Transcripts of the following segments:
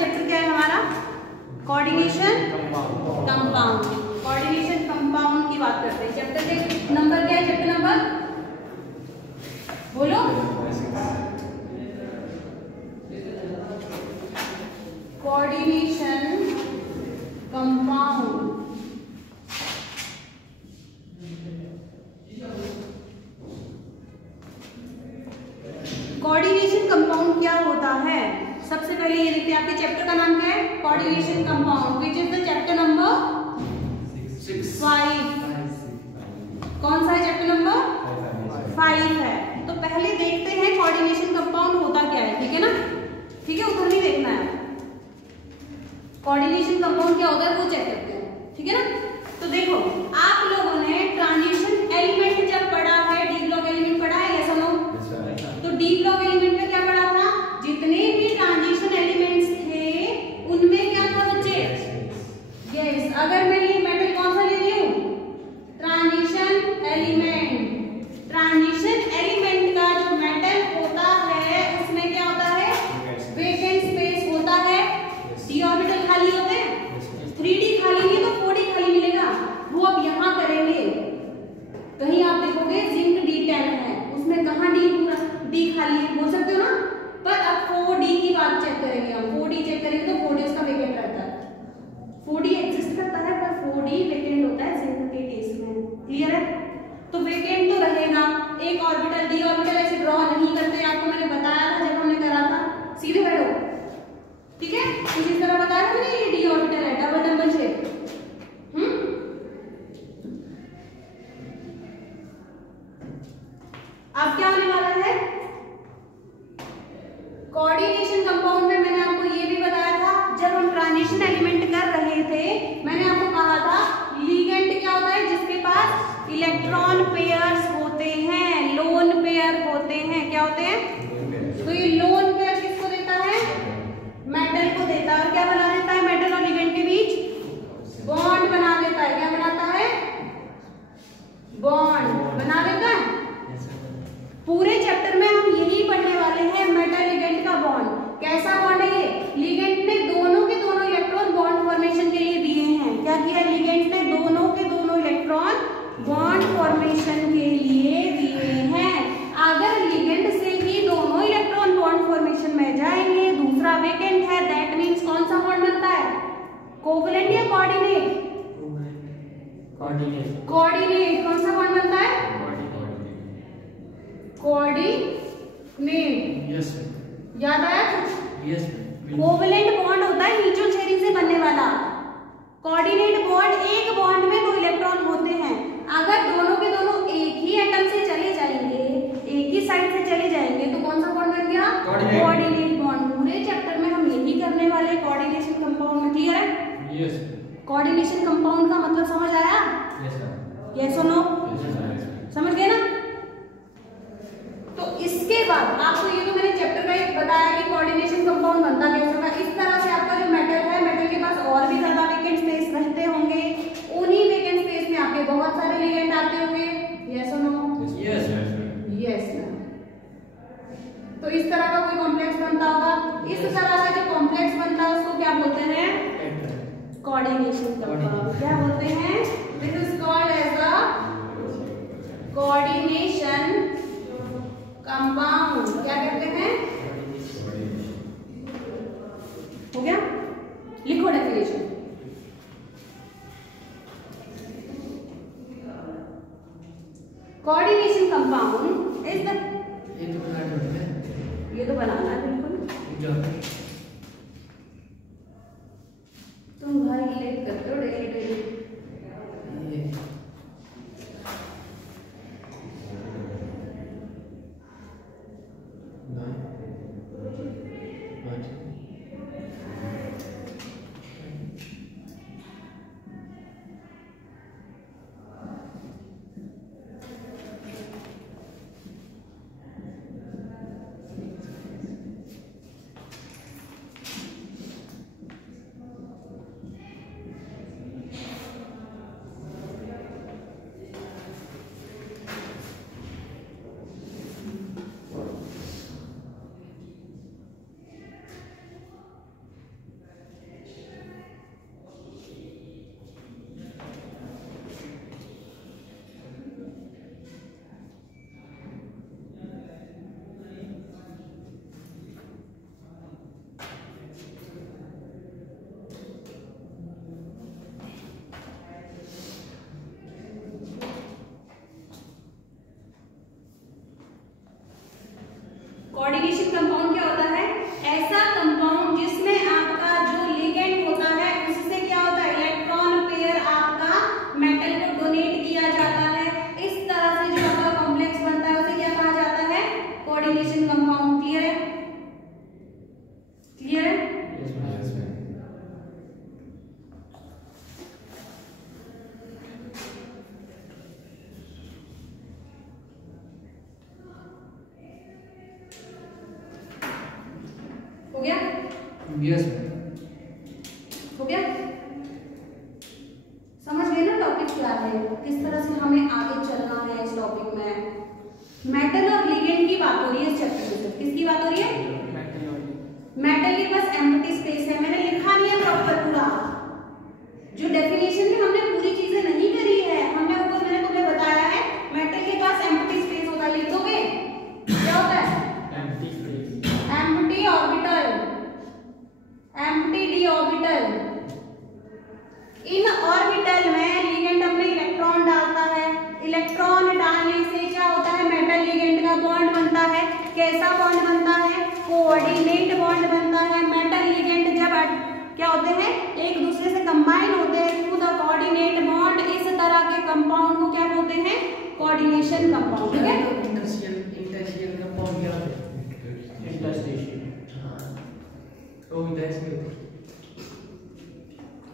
Chapter क्या है हमारा? Coordination compound. कोऑर्डिनेशन कंपाउंड की बात करते हैं। चैप्टर के नंबर क्या है? चैप्टर नंबर बोलो। Coordination compound. कोऑर्डिनेशन कंपाउंड क्या होता है? सबसे पहले ये देखते हैं, आपके चैप्टर का नाम क्या है? Coordination compound, which is the chapter number 5। कौन सा है? चैप्टर नंबर 5 है। तो पहले देखते हैं कोऑर्डिनेशन कंपाउंड होता क्या है, ठीक है ना? ठीक है, उधर नहीं देखना है। कोऑर्डिनेशन कंपाउंड क्या होता है वो चेक करते हैं, ठीक है ना? तो देखो, आप लोगों ने ट्रांजिशन एलिमेंट जब पढ़ा है, डी ब्लॉक एलिमेंट पढ़ा है, यस और नो? तो डी ब्लॉक एलिमेंट में क्या पढ़ा था? जितने भी ट्रांजिशन एलिमेंट्स थे उनमें क्या था बच्चे? यस। अगर मैं ये मेटल कौन सा ले रही हूँ? Transition element. ट्रांजिशन एलिमेंट का जो मेटल होता है उसमें क्या होता है? वेकेंट स्पेस होता है। डी ऑर्बिटल खाली होते हैं, 3D खाली नहीं तो 4D खाली मिलेगा। वो अब यहाँ करेंगे, कहीं आप देखोगे जिंक D10 है, उसमें कहाँ डी पूरा डी खाली है, बोल सकते हो ना? पर अब 4D की बात चेक करेंगे हम। 4D चेक करेंगे तो 4D उसका वेकेंट रहता है। 4D एग्जिस्ट करता है पर 4D वेकेंट होता है जिंक के केस में। क्लियर है? तो वेकेंट तो रहेगा। एक ऑर्बिटल डी ऑर्बिटल ऐसे ड्रॉ नहीं करते, आपको मैंने बताया था जब हमने करा था। सीधे बैठो, ठीक है? कुछ इस तरह बताया था मैंने, ये डी ऑर्बिटल है, डबल डबल शेप। अब क्या होने वाला है? कोऑर्डिनेशन कंपाउंड में मैंने आपको ये भी बताया था, जब हम ट्रांजिशन एलिमेंट कर रहे थे, मैंने आपको कहा था लिगेंड क्या होता है? जिसके पास इलेक्ट्रॉन पेयर्स होते हैं, लोन पेयर होते हैं। क्या होते हैं? तो ये लोन पेयर किसको देता है? मेटल को देता है। और क्या बना देता है? मेटल और लिगेंड के बीच बॉन्ड बना देता है। क्या बनाता है? बॉन्ड बना देता है। पूरे चैप्टर में हम यही पढ़ने वाले हैं, मेटल लिगेंड का बॉन्ड। कैसा बॉन्ड है ये? लिगेंड ने दोनों के दोनों इलेक्ट्रॉन बॉन्ड फॉर्मेशन के लिए दिए हैं। क्या किया? लिगेंड ने दोनों के दोनों इलेक्ट्रॉन बॉन्ड फॉर्मेशन के लिए दिए हैं। अगर लिगेंड से ही दोनों इलेक्ट्रॉन बॉन्ड फॉर्मेशन में जाएंगे, दूसरा वेकेंट है, दैट मींस कौन सा बॉन्ड बनता है? कोवलेंट या कोऑर्डिनेट? कोऑर्डिनेट। कौन सा बॉन्ड बनता है? कोऑर्डिनेट। यस। याद आया कुछ? यस। कोवलेंट बॉन्ड होता है म्यूचुअल शेयरिंग से बनने वाला। कोऑर्डिनेट बॉन्ड, एक बॉन्ड में दो इलेक्ट्रॉन होते हैं। अगर दोनों के दोनों एक ही एटम से चले जाएंगे, एक ही साइड से चले जाएंगे, तो कौन सा बॉन्ड बन गया? Coordinate bond. पूरे चैप्टर में हम यही करने वाले कोऑर्डिनेशन कंपाउंड में। क्लियर है? यस। कोऑर्डिनेशन कंपाउंड का मतलब समझ आया? Yes sir. यस और नो? समझ गए ना? तो इसके बाद आपको ये तो मैंने चैप्टर का एक बताया कि कोऑर्डिनेशन कंपाउंड बनता कैसे होगा। इस तरह से आपका जो मेटल है, मेटल के पास और भी ज्यादा वेकेंट स्पेस रहते होंगे। उन्हीं वेकेंट स्पेस में आपके बहुत सारे लिगेंड आते होंगे। यस और नो? यस। यस। तो इस तरह का कोई कॉम्प्लेक्स बनता होगा। इस तरह का जो कॉम्प्लेक्स बनता है उसको क्या बोलते हैं? Coordination compound. क्या बोलते हैं? This is called as a coordination compound. क्या कहते हैं? हो गया? लिखो definition. Coordination compound is the, ये तो बनाना है बिल्कुल। तुम भाई लेट करते हो डेली डेली। Yes ma'am. हो गया? समझ गए ना टॉपिक क्या है, किस तरह से हमें आगे चलना है इस टॉपिक में। मेटल और लिगेंड की बात हो रही है इस चैप्टर में। किसकी बात हो रही है? मेटल के पास एम्प्टी स्पेस है। मैंने लिखा नहीं है प्रॉपर पूरा, जो डेफिनेशन में हमने पूरी चीजें नहीं करी है, हमने ऊपर मैंने तुम्हें बताया है मेटल के पास एम्प्टी स्पेस होता है। लिख दोगे क्या होता है? Empty space, empty orbital, empty d orbital. इन ऑर्बिटल में लिगेंड अपने इलेक्ट्रॉन डालता है। इलेक्ट्रॉन डालने से क्या होता है? मेटल लिगेंड का बॉन्ड बनता है। कैसा बॉन्ड बनता है? कोऑर्डिनेट बॉन्ड बनता है। मेटल लिगेंड जब क्या होते हैं? एक दूसरे से कंबाइन होते हैं टू द कोऑर्डिनेट बॉन्ड। इस तरह के कंपाउंड को क्या बोलते हैं? Coordination compound. ठीक है? इंटरस्टेशियल कंपाउंड क्या होता है? इंटरस्टेशियल, हां तो इंटरस्टेशियल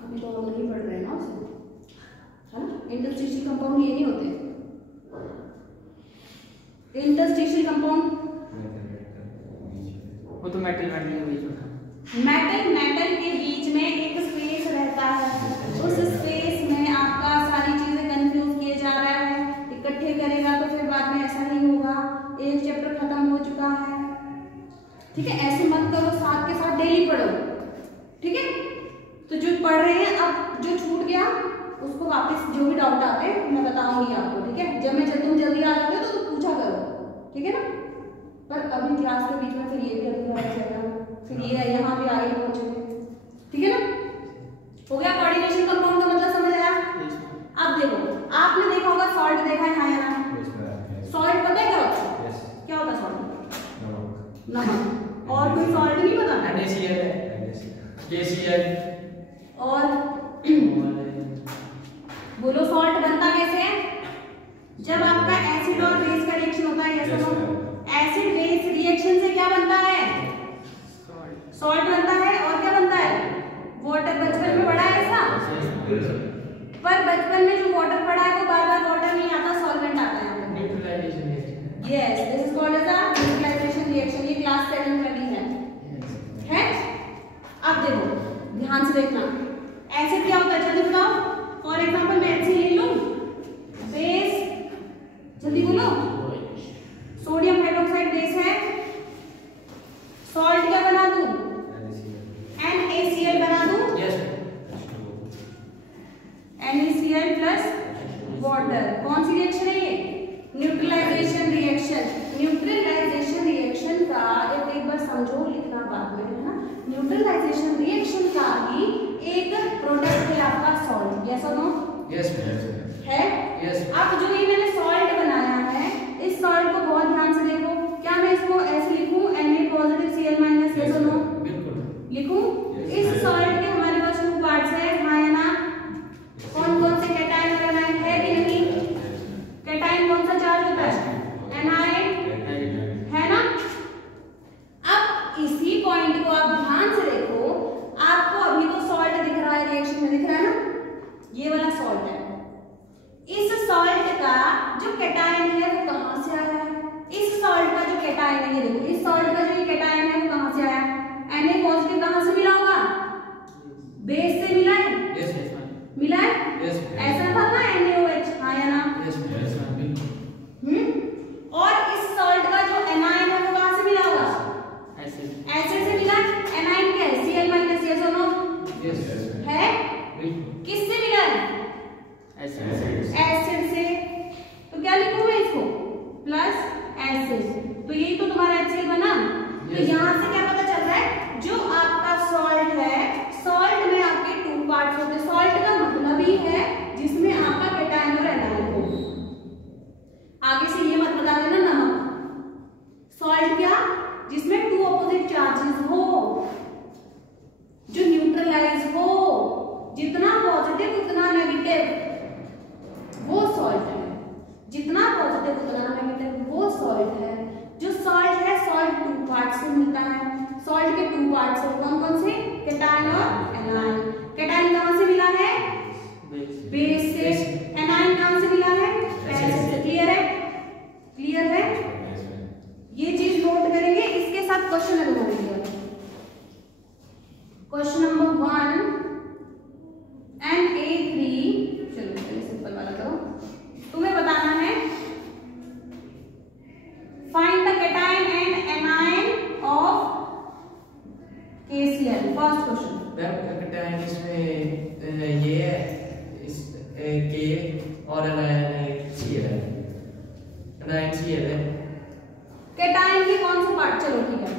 अभी तो हम नहीं पढ़ रहे हैं ना उसमें, है ना? इंटरस्टेशियल कंपाउंड ये नहीं होते। इंटरस्टेशियल कंपाउंड वो तो मेटल के बीच में, मेटल के बीच में एक स्पेस रहता है। उस स्पेस में आपका सारी चीजें कंफ्यूज किए जा रहा है। इकट्ठे करेगा तो फिर बाद में ऐसा नहीं होगा। एक चैप्टर खत्म हो चुका है, ठीक है? ऐसे मत करो, साथ के साथ डेली पढ़ो, ठीक है? तो जो पढ़ रहे हैं, अब जो छूट गया उसको वापस जो भी डाउट आते हैं मैं बताऊंगी आपको, ठीक है? जब तुम जल्दी आ जाते हो तो पूछा करो, ठीक है ना? पर अभी क्लास के बीच में फिर ये भी अधूरा रह जाएगा, फिर ये यहाँ पे आगे पहुंचोगे, ठीक है ना? हो गया? कोऑर्डिनेशन कंपाउंड का मतलब समझ आया? अब देखो, आपने देखा होगा सॉल्ट देखा है, हाँ या ना? सॉल्ट पता है क्या होता है? क्या होता है सॉल्ट? नमक। और कोई सॉल्ट नहीं पता? NaCl है, KCl। और बोलो सॉल्ट बनता कैसे है? जब आपका एसिड और बेस का रिएक्शन होता है, ऐसा तो एसिड बेस रिएक्शन से क्या बनता है? सॉल्ट बनता है। और क्या बनता है? वाटर। बचपन में पढ़ा है ऐसा? पर बचपन में जो वाटर पढ़ा है वो बार बार वाटर नहीं आता, सॉल्वेंट आता है। Neutralisation reaction. Yes, this is called as a neutralisation reaction. ये क्लास 7 में भी है? अब देखो, ध्यान से देखना, एसिड क्या होता है जल्दी बताओ। फॉर एग्जांपल मैं HCl ले लूं, बेस जल्दी बोलो, सोडियम हाइड्रोक्साइड बेस है। सॉल्ट क्या बना दूं? NaCl बना दूं। Yes, NaCl plus water. कौन सी रिएक्शन है ये? Neutralisation reaction. न्यूट्रलाइजेशन रिएक्शन का एक बार समझो, लिखना बाद में, है ना? न्यूट्रलाइजेशन रिएक्शन का ही एक प्रोडक्ट है आपका सॉल्ट। यस और नो? यस है। यस। अब जो ये मैंने सॉल्ट बनाया है, इस सॉल्ट को बहुत ध्यान से देखो। क्या मैं इसको ऐसे लिखूं? Na positive Cl minus, yes और नो? बिल्कुल लिखूं? इस सॉल्ट के हमारे पास 2 पार्ट्स है, हाँ या ना? कौन कौन से? कैटायन और एनायन है कि नहीं? कैटायन कौन सा चार्ज होता है? एनायन, है ना? अब इसी पॉइंट को आप ध्यान से देखो। आपको अभी तो सॉल्ट दिख रहा है, रिएक्शन में दिख रहा है ना? ये वाला सॉल्ट है। इस सॉल्ट का जो कैटायन है वो कहां से आया है? इस सॉल्ट का जो कैटायन है, ये देखो, इस सॉल्ट का जो कैटायन है वो कहां से आया? Na पॉजिटिव कहां से मिला होगा? बेस से मिला है। यस मिला है? यस। ऐसा था ना NaOH, हाँ या ना? यस बिल्कुल। और इस सॉल्ट का जो एनायन है वो कहां से मिला होगा? एसिड से मिला। एनायन क्या है? Cl माइनस, यस और नो? यस है। बिल्कुल। किससे मिला है? एसिड से। तो क्या लिखूं मैं इसको? Plus acid. तो यही तो तुम्हारा HCl बना। तो यहाँ से क्या पता चल रहा है? जो आपका सॉल्ट है, सॉल्ट में आपके 2 पार्ट्स होते हैं। सॉल्ट का मतलब ही है जिसमें आपका कैटायन और एनायन हो। आगे से ये मत बता देना नमक। सॉल्ट क्या? जिसमें 2 अपोजिट चार्जेस हो, जो न्यूट्रलाइज हो, जितना पॉजिटिव उतना नेगेटिव, वो सॉल्ट है। जितना पॉजिटिव उतना नेगेटिव, वो सॉल्ट है। जो सॉल्ट है, सॉल्ट 2 पार्ट से मिलता है। सॉल्ट के 2 पार्ट्स है, कौन कौन से? कैटायन और एनायन। कैटायन कहां से मिला है? बेस से। एनायन कहां से मिला है? एसिड से। क्लियर है? क्लियर है? ये चीज नोट करेंगे, इसके साथ क्वेश्चन है तुम्हारे लिए। चलिए फर्स्ट क्वेश्चन। कैटायन इसमें ये है, इस के और एनायन Cl है, एनायन Cl है। कैटायन के कौन से पार्ट, चलो ठीक है,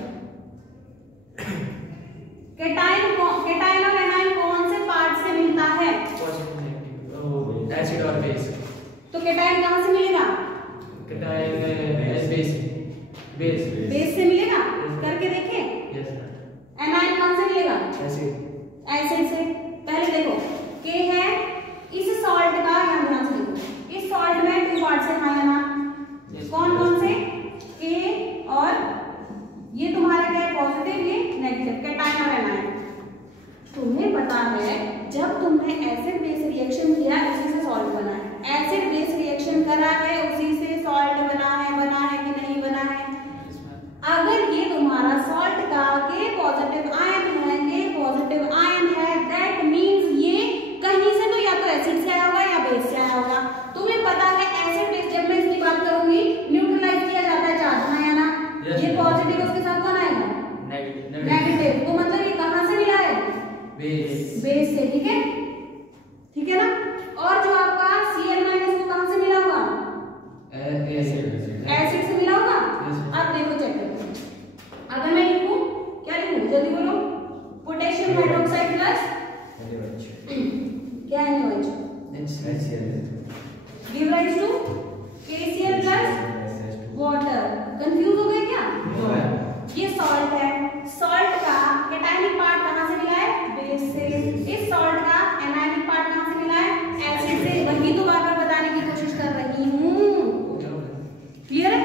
कैटायन और एनायन कौन से पार्ट से मिलता है? एसिड और बेस। तो कैटायन कहां से मिलेगा? कैटायन बेस से मिलेगा, करके देखें। यस। एनायन कहां से मिलेगा? एसिड से। पहले देखो के है, इस सॉल्ट का यहां ध्यान से देखो, इस सॉल्ट में 2 पार्ट है, हाँ या ना? कौन कौन से? के और ये तुम्हारा क्या है, पॉजिटिव, ये नेगेटिव, कैटायन और एनायन। तुम्हें पता है जब तुमने एसिड बेस रिएक्शन किया उसी से सॉल्ट बना है, एसिड बेस रिएक्शन करा है उसी से सॉल्ट बना है कि नहीं बना है? अगर ये तुम्हारा सॉल्ट का के पॉजिटिव आयन है, दैट मींस ये कहीं से तो या तो एसिड से आया होगा या बेस से आया होगा। तुम्हें पता है एसिड बेस, जब मैं इसकी बात करूंगी, न्यूट्रलाइज किया जाता है चार्ज, हाँ या ना? ये पॉजिटिव, उसके साथ कौन आएगा? नेगेटिव। तो मतलब ये कहां से मिला है? बेस से, ठीक है ना? और जो आपका Cl- वो कहां से मिला होगा? एसिड से मिला होगा। अब देखो चेक करते हैं, अगर मैं लिखूं, क्या लिखूं, जल्दी बोलो। पोटेशियम हाइड्रोक्साइड प्लस क्या है give rise to KCl plus water. Confuse हो गए क्या? ये सॉल्ट है, सॉल्ट का कैटायनिक पार्ट कहां से मिला है? बेस से। इस सॉल्ट का एनायनिक पार्ट कहां से मिला है? एसिड से। वही तो बार बार बताने की कोशिश कर रही हूं, क्लियर है?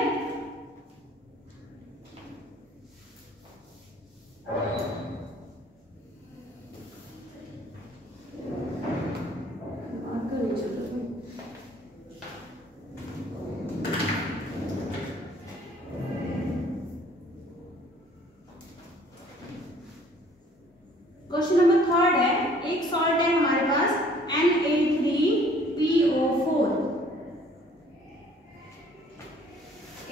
क्वेश्चन नंबर 3 है, एक सॉल्ट है हमारे पास Na3PO4,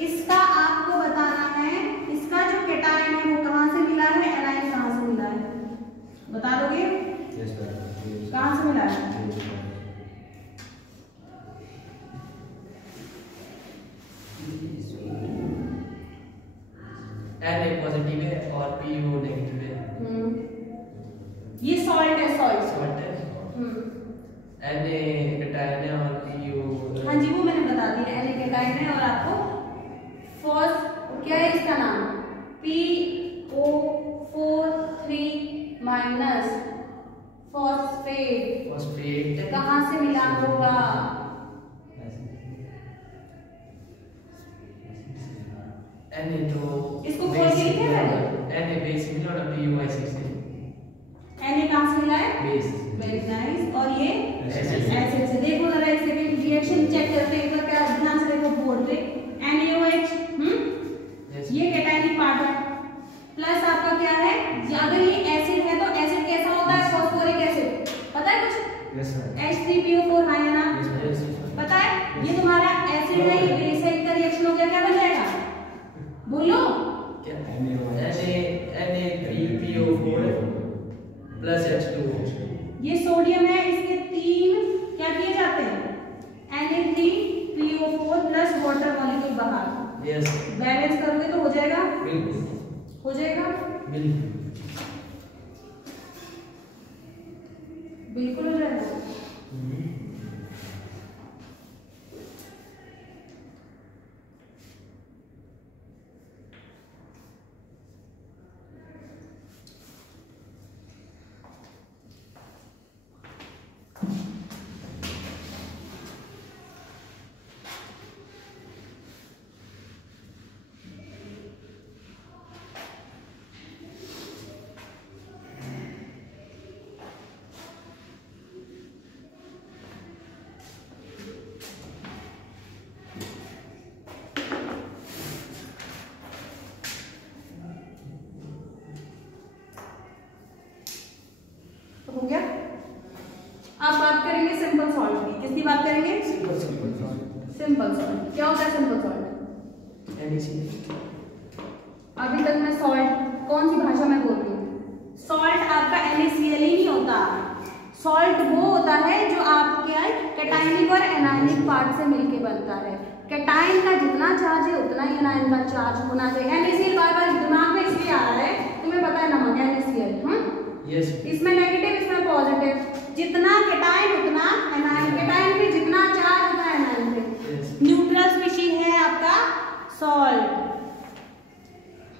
इसका आपको बताना है, इसका जो कैटायन है वो कहां से मिला है, एनायन कहां से मिला है, बता दोगे? कहां से मिला है? Na पॉजिटिव है और PO नेगेटिव है। ये सॉल्ट है, सॉल्ट है। Na कैटायन है और PO, हाँ जी वो मैंने बता दिया, Na कैटायन है और आपको फर्स्ट क्या है इसका नाम, PO4 माइनस फॉस्फेट कहां से मिला होगा? Na तो इसको खोल के लिखे पहले। Na बेस से मिला और PO एसिड से। Na कहां से मिला है? बेस। Very nice. और ये एसिड से। देखो जरा एक सेकंड रिएक्शन चेक करते हैं, एक बार क्या ध्यान से देखो बोर्ड पे, NaOH ये कैटायनिक पार्ट है, प्लस आपका क्या है, अगर ये एसिड है तो एसिड कैसा होता है? फॉस्फोरिक एसिड, पता है कुछ? Yes sir. H3PO4 हाँ या ना? पता है? ये तुम्हारा एसिड है, ये बेस है, इनका रिएक्शन हो गया, क्या बन जाएगा? बोलो। Na3PO4 plus H2O। ये सोडियम है, इसके 3 क्या किए जाते हैं? Na3PO4 प्लस वाटर मॉलिक्यूल बाहर। यस। बैलेंस करोगे तो हो जाएगा, बिल्कुल हो जाएगा, बिल्कुल हो जाएगा। हो गया। अब बात करेंगे सिंपल सॉल्ट की। किसकी बात करेंगे? Simple salt. क्या होता है सिंपल सॉल्ट? अभी तक मैं सॉल्ट कौन सी भाषा में बोल रही हूँ? सॉल्ट सॉल्ट वो होता है जो आपके कैटायनिक और एनायनिक पार्ट से मिलके बनता है। कैटायन का जितना चार्ज है उतना ही एनायन का चार्ज होना चाहिए। NaCl बार बार दिमाग में इसलिए आ रहा है, तुम्हें पता है नमक NaCl, यस, इसमें नेगेटिव इसमें पॉजिटिव, जितना कैटायन उतना एनायन, कैटायन पे जितना चार्ज उतना एनायन पे। न्यूट्रल स्पीशीज है आपका सॉल्ट,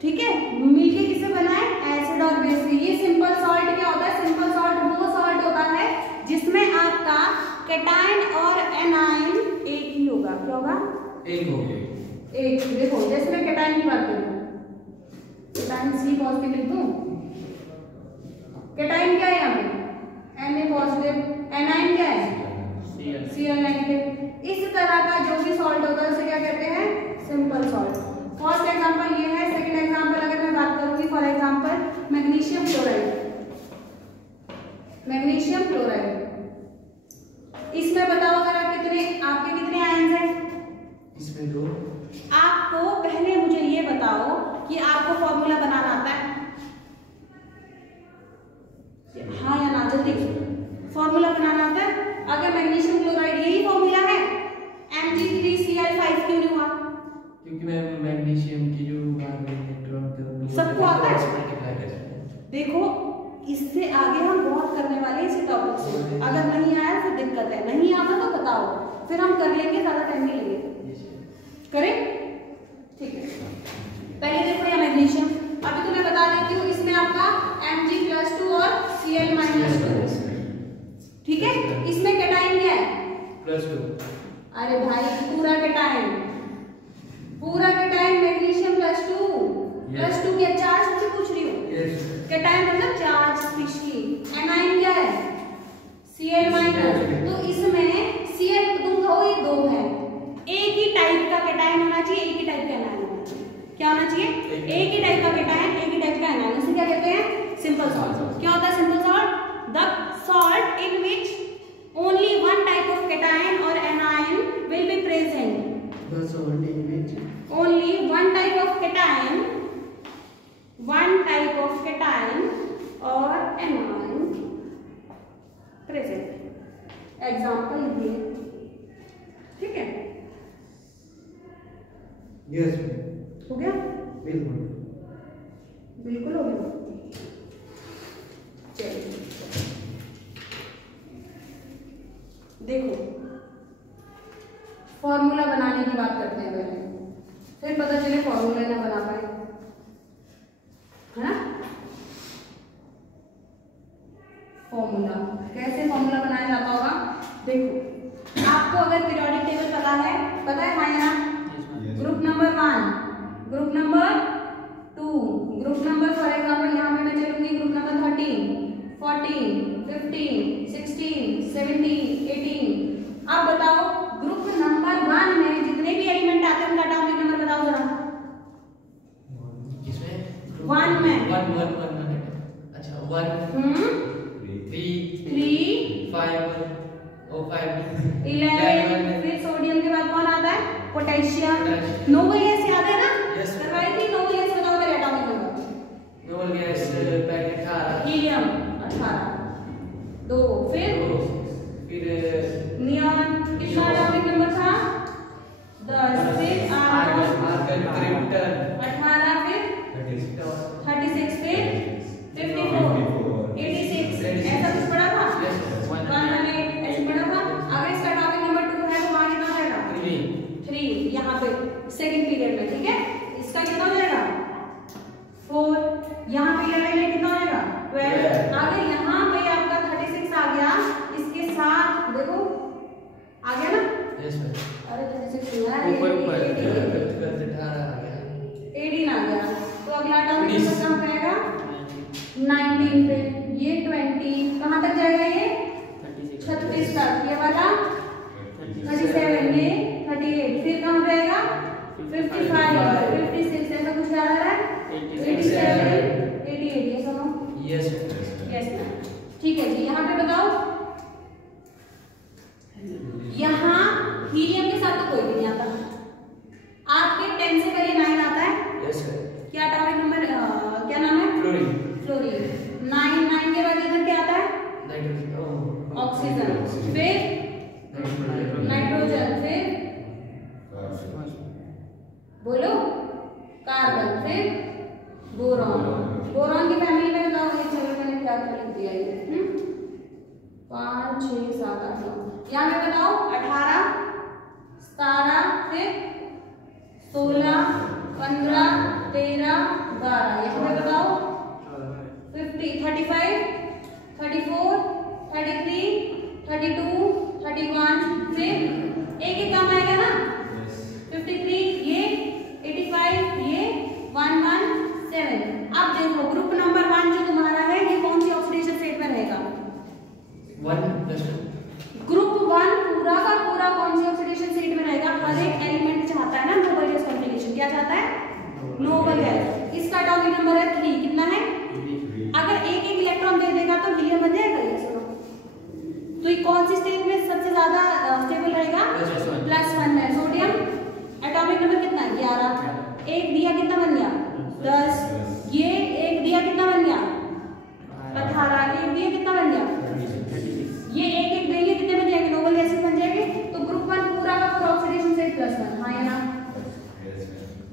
ठीक है, मिलके किससे बना है, एसिड और बेस से। ये सिंपल सॉल्ट क्या होता है, सिंपल सॉल्ट वो सॉल्ट होता है जिसमें आपका कैटायन और एनायन एक ही होगा। क्या होगा, एक हो गया, एक। देखो जैसे मैं कैटायन की बात करूं, कैटायन C पॉजिटिव लिख दूं, कैटायन क्या है यहाँ पे Na पॉजिटिव, एनायन क्या है Cl नेगेटिव। इस तरह का जो भी सॉल्ट होता है उसे क्या कहते हैं, सिंपल सॉल्ट। फर्स्ट एग्जांपल ये है। सेकंड एग्जांपल अगर मैं बात करूंगी, for example magnesium chloride, magnesium chloride, इसमें बताओ जरा कितने आपके कितने आयंस हैं, इसमें 2। आपको पहले मुझे ये बताओ कि आपको फॉर्मूला बनाना आता है, हाँ या ना, जल्दी फॉर्मूला बनाना आता है। अगर मैग्नीशियम क्लोराइड यही फॉर्मूला है, Mg3Cl5 क्यों नहीं हुआ, क्योंकि मैं मैग्नीशियम की जो बात इलेक्ट्रॉन सबको आता है। देखो इससे आगे हम बहुत करने वाले हैं इसी टॉपिक से, अगर नहीं आया तो दिक्कत है, नहीं आता तो बताओ, फिर हम कर लेंगे, ज्यादा टाइम नहीं लेंगे, करें, ठीक है। पहले देखो ये मैग्नीशियम, अभी तो मैं बता देती हूँ, इसमें आपका Mg+2 और Cl-2, ठीक है। इसमें कैटायन क्या है, +2। अरे भाई पूरा कैटायन, पूरा कैटायन मैग्नीशियम +2 की चार्ज से पूछ रही हूँ, कैटायन मतलब चार्ज स्पीशी। एनायन क्या है, Cl-। तो इसमें Cl तुम कहो ये 2 है, एक ही टाइप का कैटायन होना चाहिए, एक ही टाइप का एनायन होना चाहिए। क्या होना चाहिए, एक ही टाइप का कैटायन, एक ही टाइप का एनायन। इसे क्या कहते हैं, सिंपल सॉल्ट। क्या होता है simple salt, the salt in which only one type of cation or anion will be present, the salt in which only one type of cation or anion present। Example ये, ठीक है, yes, हो गया, बिल्कुल बिल्कुल हो गया। चलिए देखो फॉर्मूला बनाने की बात करते हैं पहले, फिर पता चले फॉर्मूला ना बना पाए, है ना। फॉर्मूला कैसे फॉर्मूला बनाया जाता होगा, देखो आपको अगर पीरियोडिक टेबल पता है हाँ या ना, group number 1, group number 2, group number, for example यहाँ पे मैं चलूंगी ग्रुप नंबर 13, 14, 15, 16, 17, 18। अब बताओ ग्रुप नंबर 1 में जितने भी एलिमेंट आते हैं उनका एटॉमिक नंबर बताओ जरा। किसमें, 1 में, 1 अच्छा 1 3 5 और 5 11। फिर सोडियम के बाद कौन आता है, पोटेशियम। नोबल गैस याद है ना, करवाई थी, नोबल गैस बताओ मेरे एटॉमिक नंबर। नोबल गैस पहले 18, हीलियम 18, 2, फिर नियॉन कितना एटॉमिक नंबर था, 10, फिर आर्गन, क्रिप्टन 18, फिर 36, फिर 54, 86, ऐसा कुछ पढ़ा था, 118 ऐसे पढ़ा था। अगर इसका एटॉमिक नंबर 2 है तो वहां कितना रहेगा, 3 यहाँ पे सेकंड पीरियड में, ठीक है। इसका कितना हो जाएगा 4, यहाँ पे 11 में कितना हो जाएगा 12। आगे यहाँ पे आपका 36 आ गया, इसके साथ देखो आ गया ना, यस सर, अरे 36 नहीं आया, ऊपर 18 आ गया, 18 आ गया। तो अगला एटॉमिक नंबर कहाँ पे आएगा, 19 पे, ये 20 कहाँ तक जाएगा, ये 36 तक, ये वाला 37, ये 38, फिर कहाँ पे आएगा 55, 56, ऐसा कुछ याद आ रहा है, 87, 88, ये सुनो, यस मैम, ठीक है जी। यहाँ पे बताओ, यहाँ हीलियम के साथ तो कोई भी नहीं आता, आपके 10 से पहले 9 आता है, यस सर, क्या एटॉमिक नंबर, क्या नाम है, फ्लोरीन, 9 के बाद इधर क्या आता है, नाइट्रोजन, बोरॉन की फैमिली में बताओ ये, चलो मैंने क्या लिख दिया ये 5 6 7 8 9, यहाँ पे बताओ 18 17 फिर 16 15 13 12, यहाँ पे बताओ 50 35 34 33 32 31, फिर एक एक काम आएगा ना 53 ये 85 ये 117। अब देखो ग्रुप नंबर 1 जो तुम्हारा है ये कौन सी ऑक्सीडेशन स्टेट में रहेगा? 1+2। ग्रुप 1 पूरा का पूरा कौन सी ऑक्सीडेशन स्टेट में रहेगा? हर एक एलिमेंट चाहता है ना नोबल गैस कॉम्बिनेशन, क्या चाहता है? Noble gas. इसका एटॉमिक नंबर है 3, कितना है? अगर एक एक इलेक्ट्रॉन दे देगा तो हीलियम बन जाएगा ये, सुनो तो ये कौन सी स्टेट में सबसे ज्यादा स्टेबल रहेगा? +1 में। सोडियम एटॉमिक नंबर कितना है? 11। एक दिया कितना बन गया? 10। ये एक दिया कितना बन गया? 18। एक दिया कितना बन गया? 36। ये एक एक देंगे कितने बन जाएंगे? नोबल गैसेस बन जाएंगे। तो ग्रुप 1 पूरा का पूरा ऑक्सीडेशन स्टेट +1, हाँ या ना?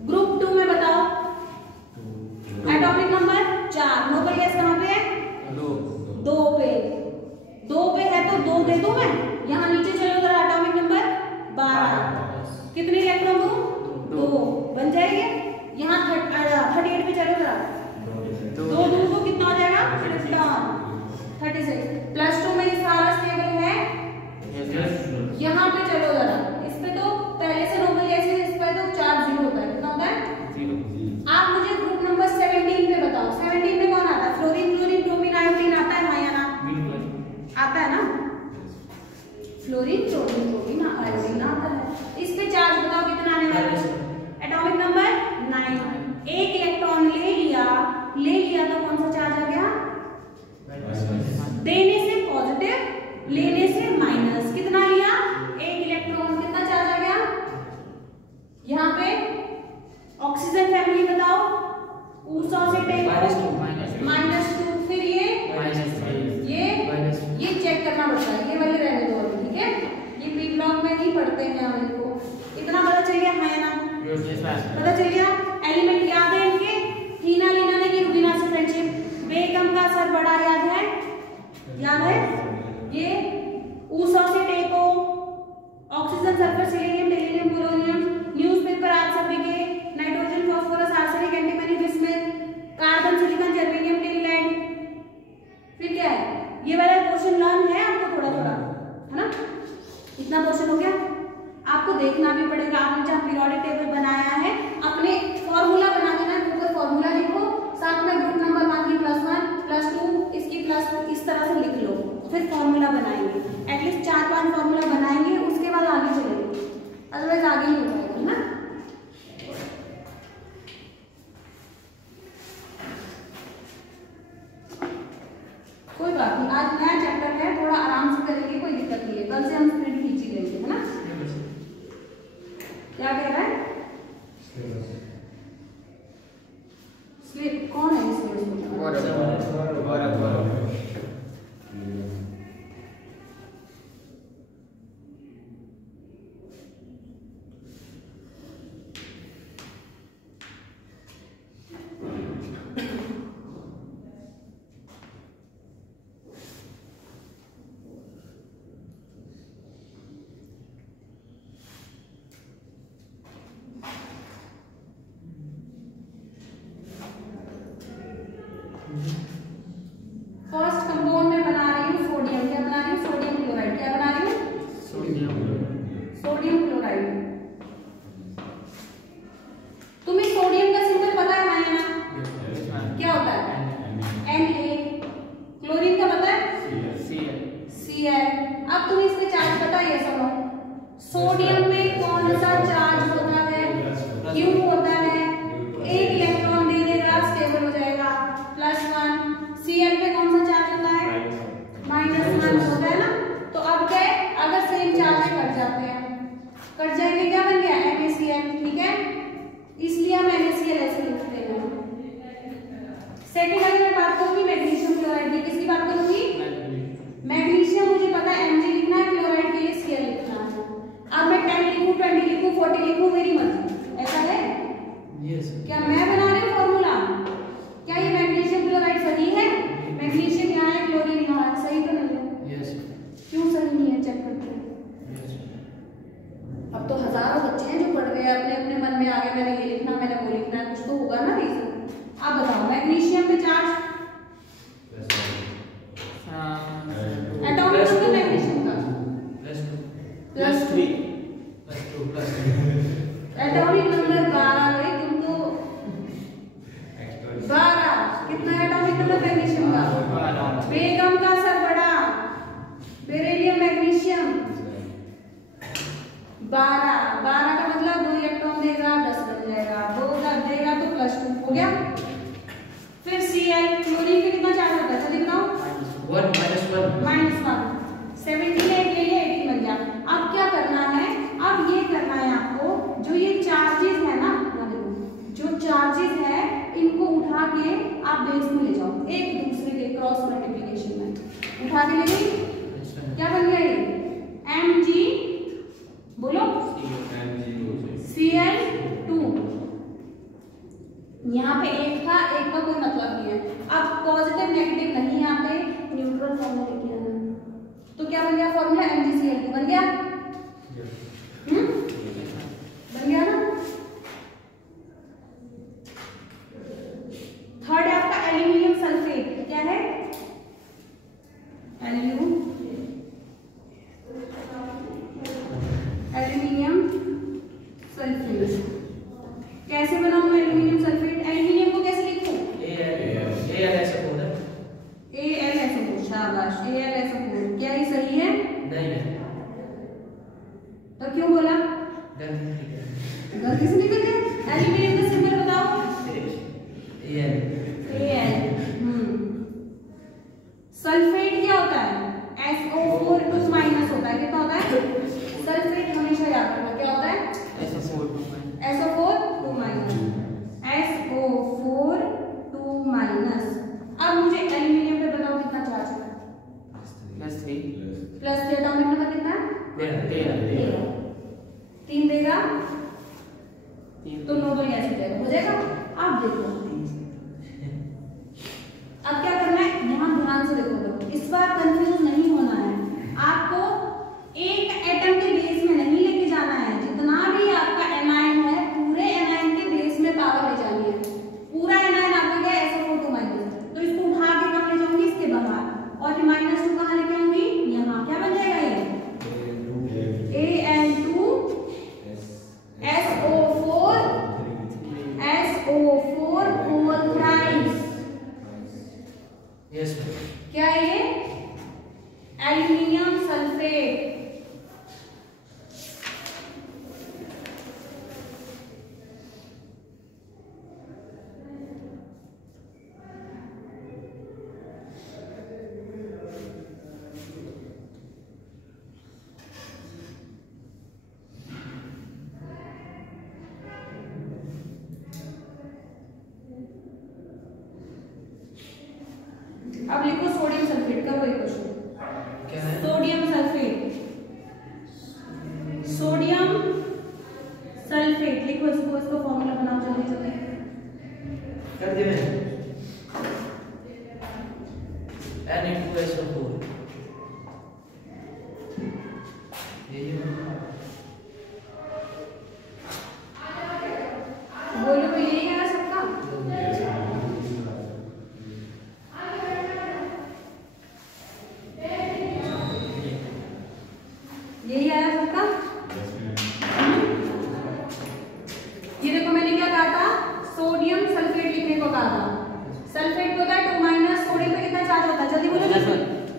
ग्रुप 2 में बताओ एटॉमिक नंबर 4, नोबल गैस कहाँ पे है? 2 पे। 2 पे है तो 2 दे दूं मैं, यहाँ नीचे चलो जरा एटॉमिक नंबर 12, कितने इलेक्ट्रॉन दूं? 2 बन जाएंगे। यहाँ 38 पे चलो जरा, 2 दूं तो कितना हो जाएगा? 36। +2 में ये सारा स्टेबल है। यहाँ पे चलो जरा, इस पे तो पहले से नोबल गैस है, इस पे तो चार्ज 0 होता है, कितना होता है? आप मुझे ग्रुप नंबर 17 पे बताओ, 17 में कौन आता है? फ्लोरीन क्लोरीन ब्रोमीन आयोडीन आता है, हाँ या ना? आता है ना? फ्लोरीन क्लोरीन ब्रोमीन आयोडीन आता है। इस पे चार्ज बताओ कितना आने वाला है? Atomic number 9। एक इलेक्ट्रॉन ले लिया तो कौन सा चार्ज आ गया? देने से पॉजिटिव, लेने से माइनस। कितना लिया? एक इलेक्ट्रॉन, कितना चार्ज आ गया? यहाँ पे ऑक्सीजन फैमिली बताओ, ऊर्जा से टेको -2, फिर ये चेक करना पड़ता है, ये वाले रहने दो अभी, ठीक है? ये पी ब्लॉक में नहीं पढ़ते हैं हम इनको। इतना पता चल गया, हाँ या ना? पता चल गया। एलिमेंट याद है इनके? हीना लीना ने की रुबीना से फ्रेंडशिप, बेगम का सर बड़ा याद है? याद है? ये ऊर्जा से टेको, oxygen sulphur silicon tellurium polonium, newspaper आप सभी के, nitrogen phosphorus arsenic antimony bismuth, carbon silicon germanium tin lead. फिर क्या है? ये वाला पोर्शन लर्न है आपको थोड़ा थोड़ा, है ना? इतना पोर्शन हो गया। आपको देखना भी पड़ेगा, आपने जहाँ पीरियोडिक टेबल बनाया है अपने फॉर्मूला बना देना, ऊपर फॉर्मूला लिखो, साथ में ग्रुप नंबर 1 की +1 +2 इसकी +2 इस तरह से लिख लो, फिर फॉर्मूला बनाएंगे। एटलीस्ट 4-5 फॉर्मूला बनाएंगे, उसके बाद आगे चलेंगे, अदरवाइज आगे नहीं हो पाएगा, है ना? कोई बात नहीं, आज नया चैप्टर है, थोड़ा आराम से करेंगे, कोई दिक्कत नहीं है। कल से हम स्पीड खींची लेंगे, है ना? क्या कह रहा है? स्लिप कौन है? फर्स्ट कंपाउंड में बना रही हूँ सोडियम, क्या बना रही हूँ? Sodium chloride. क्या बना रही हूँ? Sodium chloride. तुम्हें सोडियम का सिंबल पता है ना? क्या होता है? Na। क्लोरीन का पता है? Cl। अब तुम्हें इस पे चार्ज पता है? ये सुनो, सोडियम में कौन सा चार्ज होता है? Q होता है। एक इलेक्ट्रॉन दे देगा, स्टेबल हो जाएगा, +1। Cl पे कौन सा चार्ज होता है? -1 होता है ना? तो अब क्या है? अगर सेम चार्ज कट जाते हैं, कट जाएंगे, क्या बन गया? NaCl, ठीक है? इसलिए हम NaCl ऐसे लिखते हैं। सेकेंड अगर मैं बात करूंगी मैग्नीशियम क्लोराइड की, किसकी बात करूंगी? मैग्नीशियम मुझे पता है Mg लिखना है, क्लोराइड के लिए Cl लिखना है। अब मैं 10 लिखूं, 20 लिखूं, 40 लिखूं, मेरी मर्जी, ऐसा है? क्या मैं बना रही हूँ फॉर्मूला? क्या ये मैग्नीशियम मतलब मैग्नीशियम का? बेगम का सर बड़ा, बेरिलियम मैग्नीशियम 12 का मतलब 2 इलेक्ट्रॉन देगा 10 बन जाएगा, 2 देगा तो +2 हो गया। फिर Cl क्लोरीन पे कितना चार्ज होता है जल्दी बताओ? -1 17 है के लिए 18 बन गया। अब क्या करना है, अब ये करना है आपको, जो ये चार्जेस है ना, जो चार्जेस है इनको उठा के आप बेस में ले जाओ, एक दूसरे के क्रॉस मल्टीप्लिकेशन में उठा के ले गई, क्या बन गया ये Mg, बोलो Cl2। यहाँ पे एक था, एक का कोई मतलब नहीं है। अब पॉजिटिव नेगेटिव नहीं आते, न्यूट्रल फॉर्मूला लेके आना, तो क्या बन गया फॉर्मूला MgCl2 बन गया। बन गया ना। थर्ड है आपका एल्यूमिनियम सल्फेट, क्या है एल्यूमिनियम सल्फेट। कैसे बनाऊं मैं एल्यूमिनियम सल्फेट? एल्यूमिनियम को कैसे लिखूं? AlSO4। शाबाश, AlSO4। क्या ये सही है? नहीं है। तो क्यों बोला? गलती से निकल गया। एल्यूमिनियम का सिंबल बताओ। Al। सल्फेट क्या होता है? SO4 2 माइनस होता है। कितना होता है? सल्फेट हमेशा याद रखना, क्या होता है? SO4 2 minus. SO4 2 minus. अब मुझे एल्यूमिनियम पे बताओ कितना चार्ज है? +3 एटॉमिक नंबर कितना है? 3 देगा तो 9 तो ऐसे जाएगा, हो जाएगा। अब देखो, अब क्या करना है, यहाँ ध्यान से देखो, इस बार कंफ्यूज नहीं होना है आपको। एक एटम के बेस में नहीं लेके जाना है, जितना भी आपका एनायन है पूरे एनायन के बेस में पावर ले जानी है। पूरा एनायन आपका क्या है? SO4 2 माइनस, तो इसको उठा के कहाँ ले जाऊंगी? इसके बाहर, और -2 कहाँ लेके आऊंगी? यहाँ। क्या बन जाएगा ये? Al2 SO4 whole thrice. क्या है ये? Aluminium sulphate. अब लिखो सोडियम सल्फेट का वही क्वेश्चन। क्या है? सोडियम सल्फेट, सोडियम सल्फेट लिखो इसको, इसको फॉर्मूला बनाओ जल्दी जल्दी। कर दिया मैंने। Na2SO4। बोलो भाई, यही है सबका? यही आया सबका? ये देखो, मैंने क्या कहा था? सोडियम सल्फेट लिखने को कहा था। सल्फेट होता है 2 माइनस, सोडियम पे कितना चार्ज होता है जल्दी बोलो?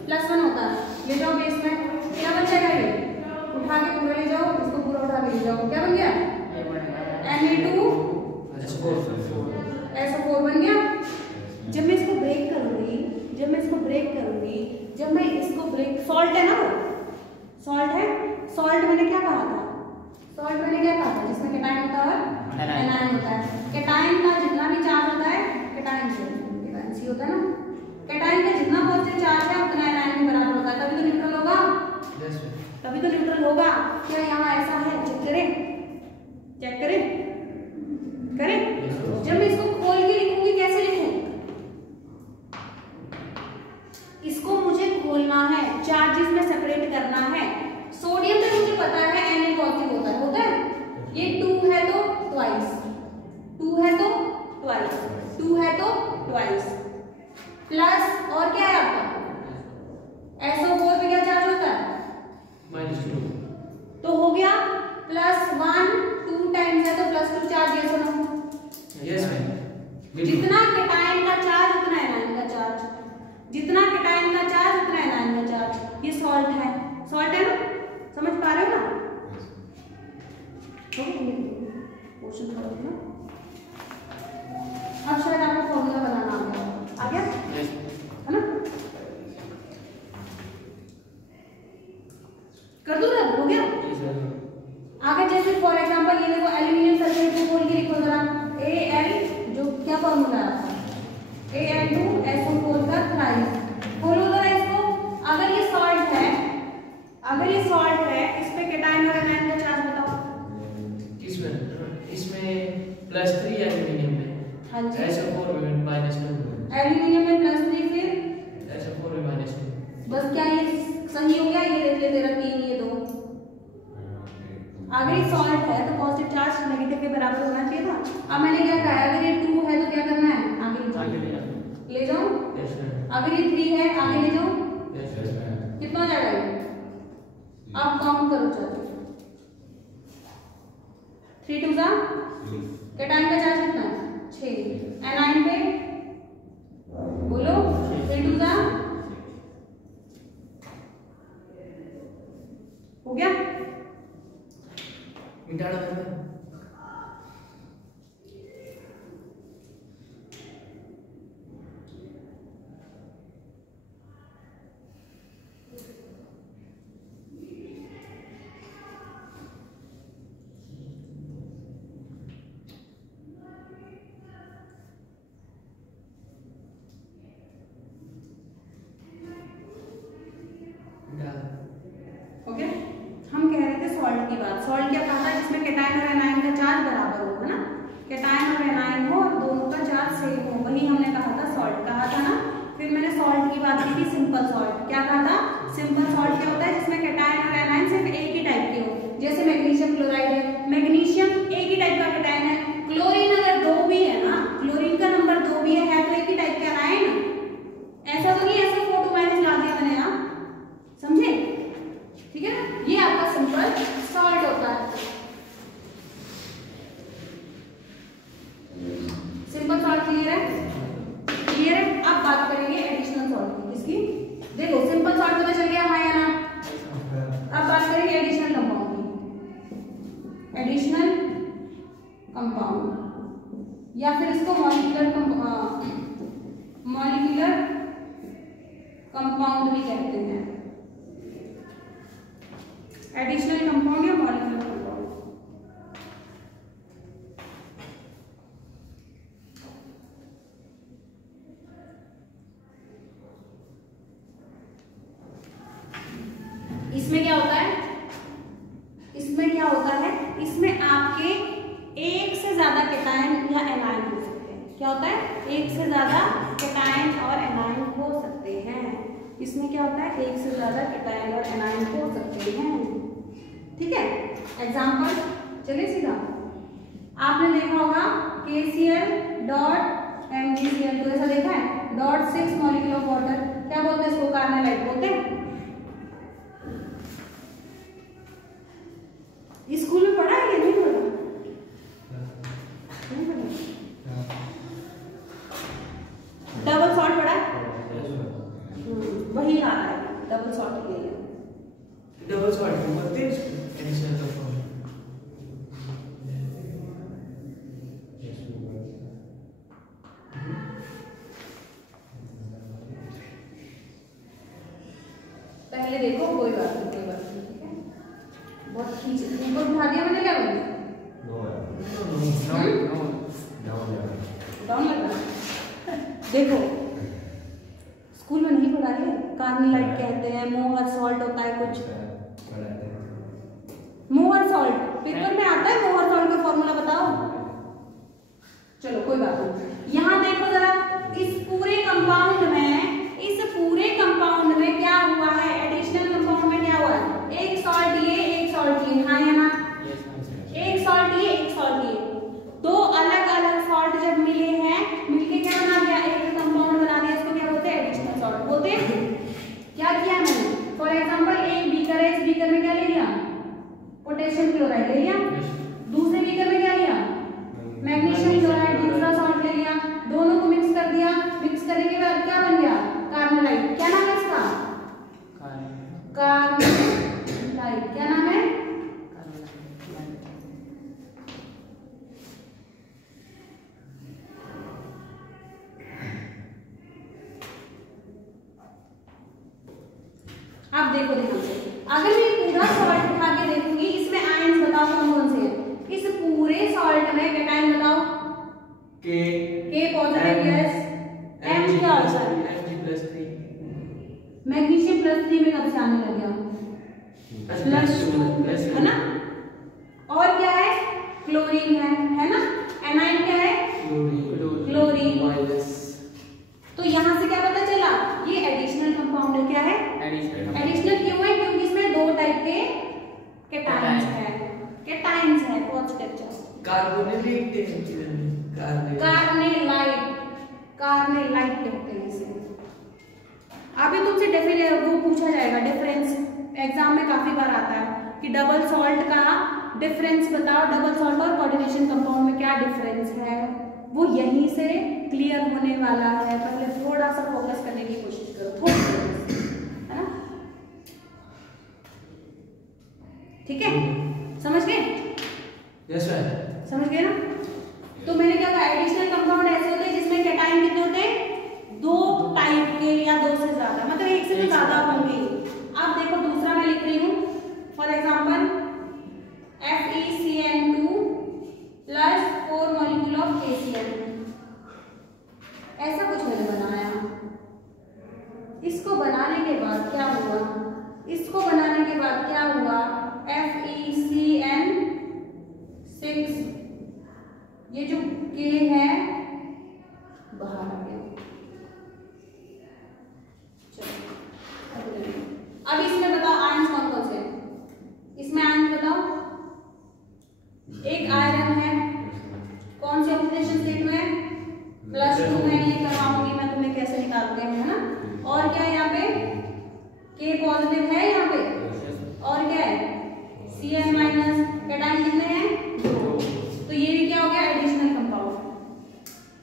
+1 होता है। ले जाओ बेस में, क्या बन जाएगा ये? उठा के पूरा ले जाओ, इसको पूरा उठा के ले जाओ, क्या बन गया? Na2SO4 बन गया। जब मैं इसको ब्रेक करूंगी, जब मैं इसको ब्रेक, सॉल्ट है ना, सॉल्ट है। सॉल्ट मैंने क्या कहा था? जिसमें कैटायन होता है और एनायन होता है। कैटायन का जितना भी चार्ज होता है, कैटायन सी होता है ना, कैटायन का जितना पॉजिटिव चार्ज है उतना एनायन में बराबर होता है, तभी तो न्यूट्रल होगा। क्या यहाँ ऐसा है? चेक करें। जब मैं इसको खोल के लिखूंगी, कैसे लिखूं? इसको मुझे खोलना है, चार्जेस में सेपरेट करना है। सोडियम पे मुझे पता है Na पॉजिटिव होता है। ये 2 है तो ट्वाइस, 2 है तो ट्वाइस, प्लस और क्या है आपका? SO4 पे क्या चार्ज होता है? -2। तो हो गया +1 2 टाइम्स है तो +2 charge, yes or no? Yes ma'am. जितना केटायन का चार्ज उतना एनायन का चार्ज, जितना केटायन का चार्ज उतना एनायन का चार्ज। ये सॉल्ट है, सॉल्ट है ना, समझ पा रहे हो ना? क्वेश्चन करो ना। अब शायद आपको फॉर्मूला बनाना आ गया है ना? कर दूं ना, हो गया? आगे जैसे फॉर एग्जांपल ये देखो एल्यूमिनियम सल्फेट को बोल के लिखो जरा, Al जो क्या फॉर्मूला है, Al2SO4 का थ्राइस। बोलो जरा इसको, अगर ये सॉल्ट है, अगर ये सॉल्ट है, इस पे केटायन और एनायन का चार्ज बताओ। इसमें +3 एल्यूमिनियम में, हाँ जी, SO4 में -2, एल्यूमिनियम में +3, फिर SO4 में -2। बस क्या ये सही हो गया? ये देख ले तेरा 3, ये 2। अगर ये सॉल्ट है तो पॉजिटिव चार्ज नेगेटिव के बराबर होना चाहिए था। अब मैंने क्या कहा, अगर ये 2 है तो क्या करना है? आगे ले जाओ। अगर ये 3 है आगे ले जाओ। कितना हो जाएगा ये? आप काउंट करो, चलो 3 2 जा। केटायन का चार्ज कितना है? 6। एनायन पे बोलो 3 2 जा। हो गया? मिटा दो। ओके, हम कह रहे थे सॉल्ट की बात। सॉल्ट क्या कहा था? जिसमें केटायन और एनायन का चार्ज बराबर हो, है ना? केटायन और एनायन हो और दोनों का चार्ज सेम हो, वही हमने कहा था सॉल्ट, कहा था ना? फिर मैंने सॉल्ट की बात की थी, सिंपल सॉल्ट। क्या कहा था? सिंपल सॉल्ट क्या होता है? जिसमें केटायन और एनायन सिर्फ एक ही टाइप के हो। जैसे मैग्नीशियम क्लोराइड है, मैग्नीशियम एक ही टाइप का केटायन है। क्लोरीन अगर 2 भी है ना, क्लोरीन का नंबर 2 भी है तो एक ही टाइप का एनायन। ऐसा तो नहीं ऐसा फोटो मैंने ला दिया मैंने, आप समझे? ठीक है ना? ये आपका सिंपल सॉल्ट होता है। सिंपल सॉल्ट क्लियर है? क्लियर है? अब बात करेंगे एडिशनल सॉल्ट की। किसकी? देखो सिंपल सॉल्ट पता चल गया, हाँ या ना? अब बात करेंगे एडिशनल कंपाउंड की। एडिशनल कंपाउंड या फिर इसको मॉलिक्यूलर कंपाउंड भी कहते हैं। एडिशनल कंपाउंड या मॉलिक्यूलर कंपाउंड। इसमें क्या होता है? इसमें क्या होता है? इसमें आपके एक से ज्यादा केटायन या एनायन हो सकते हैं। क्या होता है? एक से ज्यादा केटायन और एनायन हो सकते हैं। इसमें क्या होता है? एक से ज्यादा केटायन और एनायन हो सकते हैं। ठीक है? एग्जाम्पल चलिए सीधा, आपने देखा होगा KCl डॉट MgCl, तो ऐसा देखा है? .6 मॉलिक्यूल ऑफ वाटर, क्या बोलते हैं इसको? कार्नेलाइट बोलते हैं। स्कूल में पढ़ा है या नहीं पढ़ा? नहीं पढ़ा। डबल सॉल्ट पढ़ा है? वही आ रहा है डबल सॉल्ट के लिए। डबल सॉल्ट बोलते हैं इसको, एडिशनल कंपाउंड। पहले देखो, कोई बात नहीं, कोई बात नहीं, ठीक है? बहुत खींच ऊपर उठा दिया मैंने, क्या बोली? डाउन लगा। देखो स्कूल में नहीं पढ़ा है, कार्नेलाइट कहते हैं, मोहर सॉल्ट होता है कुछ, मोहर सॉल्ट पेपर में आता है। मोहर सॉल्ट का फॉर्मूला बताओ। चलो कोई बात नहीं। यहाँ देखो जरा, इस पूरे कंपाउंड में क्या हुआ है? एडिशनल कंपाउंड में क्या हुआ है? एक सॉल्ट ये, एक सॉल्ट ये, हाँ या ना? एक सॉल्ट ये, एक सॉल्ट ये, दो अलग अलग सॉल्ट जब मिले हैं, मिलके क्या बना दिया? एक कंपाउंड बना दिया। इसको क्या बोलते हैं? एडिशनल सॉल्ट बोलते हैं। क्या किया मैंने? फॉर एग्जांपल एक बीकर है, इस बीकर में क्या ले लिया? पोटेशियम क्लोराइड ले लिया। दूसरे बीकर में क्या लिया? मैग्नीशियम क्लोराइड, दूसरा सॉल्ट ले लिया। अब देखो ध्यान से, अगर मैं पूरा सॉल्ट उठा के देखूंगी, इसमें आयंस बताओ कौन कौन से हैं? इस पूरे सॉल्ट में कैटायन बताओ। के पॉजिटिव गैस, एम क्या होता है? मैग्नीशियम +3 में कब से आने लग गया? +2 है ना। और क्या है? क्लोरीन है ना। एनाइन क्या है? क्लोरीन। तो यहाँ से क्या पता चला? ये एडिशनल कंपाउंड है। क्या है? एडिशनल क्यों है? क्योंकि इसमें 2 टाइप के कैटायंस है। कैटायंस है पॉजिटिव चार्ज। कार्बोनेलाइट कहते हैं इसे। अभी तुमसे वो पूछा जाएगा डिफरेंस, एग्जाम में काफी बार आता है कि डबल सॉल्ट का डिफरेंस बताओ, डबल सॉल्ट और कोऑर्डिनेशन कंपाउंड में क्या डिफरेंस है, वो यहीं से क्लियर होने वाला है। पहले थोड़ा सा फोकस करने की कोशिश करो, थोड़ा है ना, ठीक है? समझ गए? Yes sir. समझ गए ना? तो मैंने क्या कहा, एडिशनल कंपाउंड ऐसे होते हैं जिसमें कैटायन कितने होते हैं? 2 टाइप के या 2 से ज्यादा, मतलब 1 से तो ज्यादा होंगे। अब देखो दूसरा मैं लिख रही हूँ, for example FeCN2 + 4 molecule of KCl। ऐसा कुछ मैंने बनाया। इसको बनाने के बाद क्या हुआ? इसको बनाने के बाद क्या हुआ? FeCN6, ये जो K है बाहर आ गया। चलो अब इसमें बताओ आयंस कौन कौन से हैं? इसमें आयंस बताओ। एक आयरन है, कौन से ऑक्सीडेशन स्टेट में? +2 में। ये करवाऊंगी मैं तुम्हें कैसे निकालते हैं, है ना। और क्या है यहाँ पे? K पॉजिटिव है यहाँ पे। और क्या है? Cn-। कैटायन कितने हैं? 2। तो ये भी क्या हो गया? Additional compound.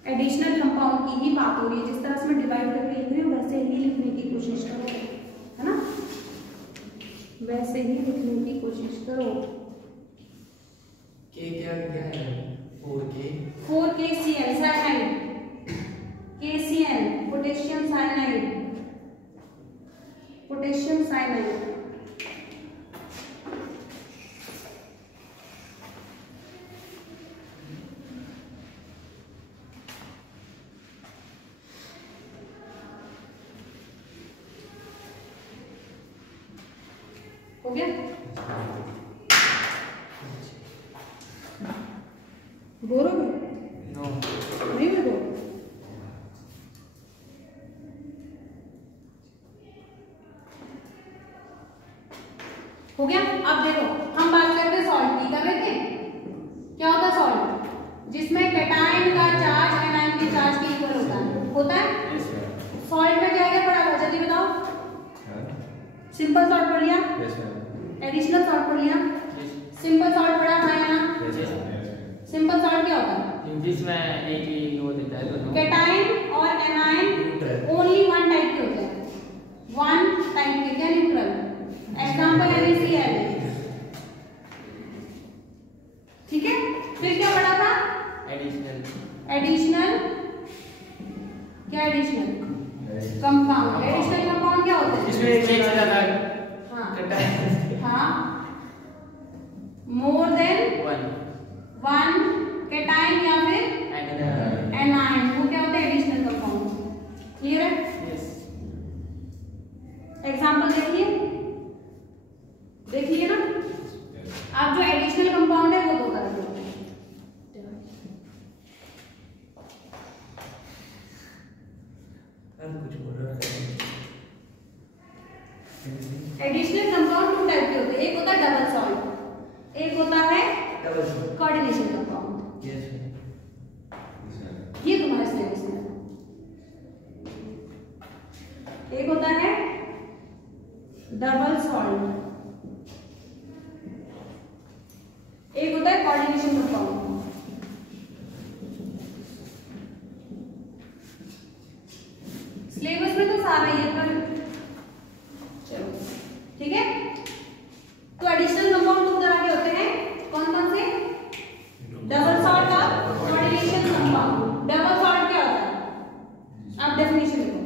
एडिशनल कंपाउंड की ही बात हो रही है। जिस तरह से मैं डिवाइड करके लिख रही हूँ वैसे ही लिखने की कोशिश करो, है ना, वैसे ही लिखने की कोशिश करो। के क्या है? 4KCl cyanide, KCl potassium cyanide, potassium cyanide. हो गया? बोर हो गए? नहीं बोर? हो गया? अब देखो हम बात कर रहे थे सॉल्ट की, कर रहे थे। क्या होता है सॉल्ट? जिसमें कैटायन का चार्ज एनायन के चार्ज के इक्वल होता है। सॉल्ट में क्या क्या पढ़ा था जल्दी बताओ? सिंपल सॉल्ट पढ़ लिया? एडिशनल सॉल्ट पढ़ लिया? सिंपल सॉल्ट पढ़ा था यहाँ? सिंपल सॉल्ट क्या होता है? जिसमें एक ही वो देता है दोनों। कैटायन और एनायन ओनली 1 टाइप के होते हैं। 1 टाइप के, क्या? न्यूट्रल। Example NaCl। ठीक है? फिर क्या पढ़ा था? एडिशनल क्या? Additional compound. एडिशनल कंपाउंड क्या होते हैं? इसमें एक चीज आता है। हाँ, मोर देन 1 कैटायन या फिर एनायन, वो क्या होता है? Additional compound. क्लियर है? यस। एग्जांपल देखिए ना। अब जो एडिशनल कंपाउंड है वो 2 तरह के होते हैं। कुछ बोल रहा है। एडिशनल कंपाउंड 2 टाइप के होते हैं। एक होता है डबल सॉल्ट, एक होता है कोऑर्डिनेशन कंपाउंड। ये तुम्हारे सिलेबस में एक होता है डबल सॉल्ट, एक होता है कोऑर्डिनेशन कंपाउंड। सिलेबस में तो सारा ही है, पर चलो ठीक है। तो एडिशनल कंपाउंड 2 तरह के होते हैं। कौन कौन से? डबल सॉल्ट और कोऑर्डिनेशन कंपाउंड। डबल सॉल्ट क्या होता है? आप डेफिनेशन देखो।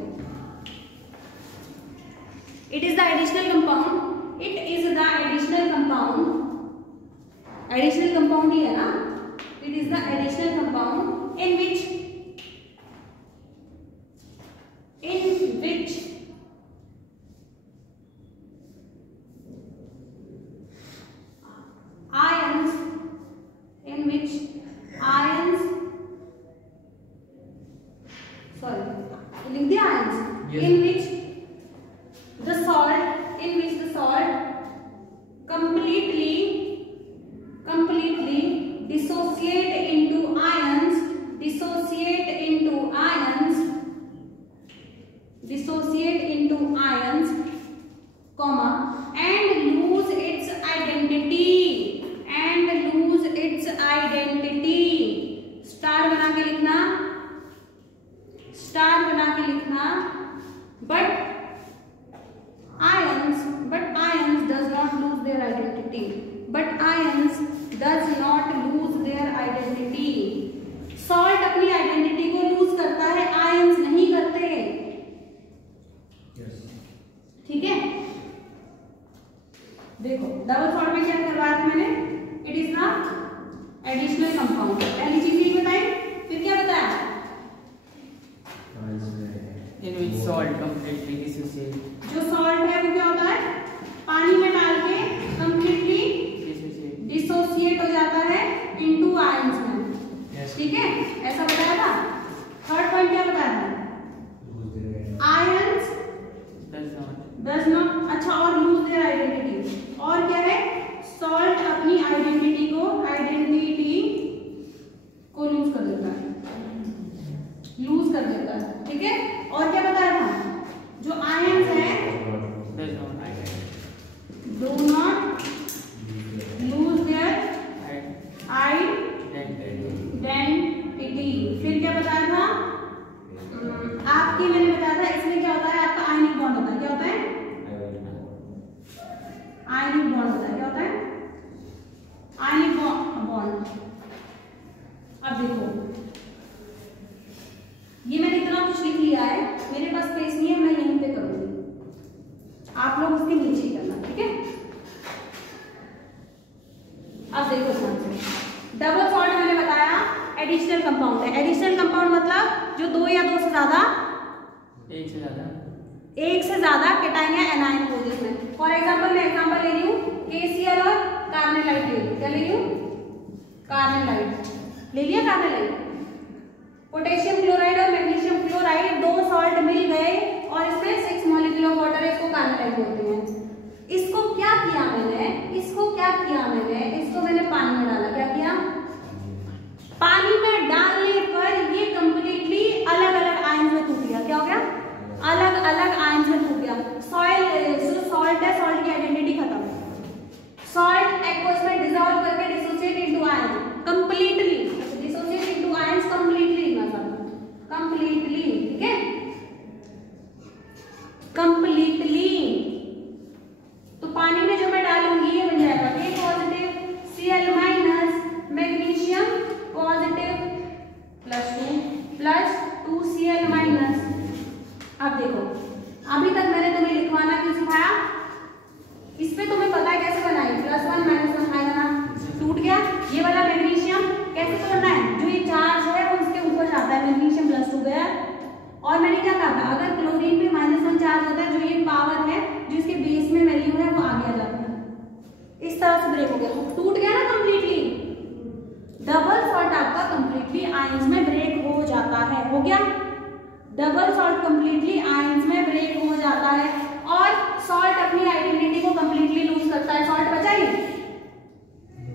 It is the additional compound, it is the additional compound, additional compound ही है ना, it is the additional compound in which ions, sorry, लिख दिया ions, yes. in which the salt completely dissociate into ions, comma, and lose its identity, star बना के लिखना, but ions does not lose their identity, salt अपनी identity को loose करता है, ions नहीं करते, ठीक है। देखो डबल सॉल्ट में क्या करवाया था मैंने, it is the additional compound, पहली चीज ये बताई, फिर क्या बताया, in which salt completely dissociate, जो सॉल्ट है वो क्या होता है, पानी में डाल के कंप्लीटली डिसोसिएट हो जाता है इनटू आयंस में, ठीक है, ऐसा बताया था। थर्ड पॉइंट क्या बताया था, आयंस डज नॉट, अच्छा, और लूज देयर आइडेंटिटी, और क्या है, सॉल्ट अपनी आइडेंटिटी को लूज कर देता है, ठीक है। और क्या बताया था, जो आयंस है do not lose their identity. फिर क्या बताया था, आपकी मैंने बताया था, इसमें क्या होता है, आपका आयनिक बॉन्ड होता है, क्या होता है, आयनिक बॉन्ड होता है, क्या होता है, आयनिक बॉन्ड। अब देखो ये मैंने इतना कुछ लिख लिया है, मेरे पास स्पेस नहीं है, मैं यहीं पे करूंगी, आप लोग उसके नीचे ही करना, ठीक है। अब देखो डबल सॉल्ट मैंने बताया एडिशनल कंपाउंड है, एडिशनल कंपाउंड मतलब जो दो या दो से ज्यादा, एक से ज्यादा कैटायन या एनायन हो जिसमें, फॉर एग्जांपल मैं एग्जांपल ले रही हूँ KCl और कार्बोनाइट ले रही हूँ, क्या ले रही हूँ, कार्बोनाइट ले लिया, कार्बोनाइट, पोटेशियम क्लोराइड और मैग्नीशियम क्लोराइड दो सॉल्ट मिल गए और इसमें 6 मॉलिक्यूल ऑफ वाटर है, इसको कार्बोनाइट बोलते हैं। इसको क्या किया मैंने, इसको मैंने पानी में डाला, क्या किया, पानी में डालने पर ये कंप्लीटली अलग अलग आयंस में टूट गया, क्या हो गया, अलग अलग आयंस में टूट गया। सॉल्ट है, सॉल्ट की आइडेंटिटी खत्म, सॉल्ट एक्वस में डिसॉल्व करके dissociate into ion completely, dissociate into ions completely, ठीक है, कंप्लीटली। तो पानी में जो मैं डालूंगी ये बन जाएगा A positive Cl minus magnesium positive plus 2Cl minus. अब देखो अभी तक मैंने तुम्हें लिखवाना क्यों सिखाया, इस पे तुम्हें पता है कैसे बनाई, +1 -1 आएगा ना, टूट गया। ये वाला मैग्नीशियम कैसे तोड़ना है, जो ये चार्ज है वो इसके ऊपर जाता है, मैग्नीशियम +2 गया। और मैंने क्या कहा था, अगर क्लोरीन पे -1 चार्ज होता है, जो ये पावर है जो इसके बेस में वैल्यू है वो आगे आ जाती है, इस तरह से ब्रेक हो गया, तो टूट गया ना कंप्लीटली। डबल सॉल्ट आपका कंप्लीटली आयंस में ब्रेक हो जाता है, हो गया, डबल सॉल्ट कंप्लीटली आयंस में ब्रेक हो जाता है और सॉल्ट अपनी आइडेंटिटी को कंप्लीटली लूज करता है। सॉल्ट बचा,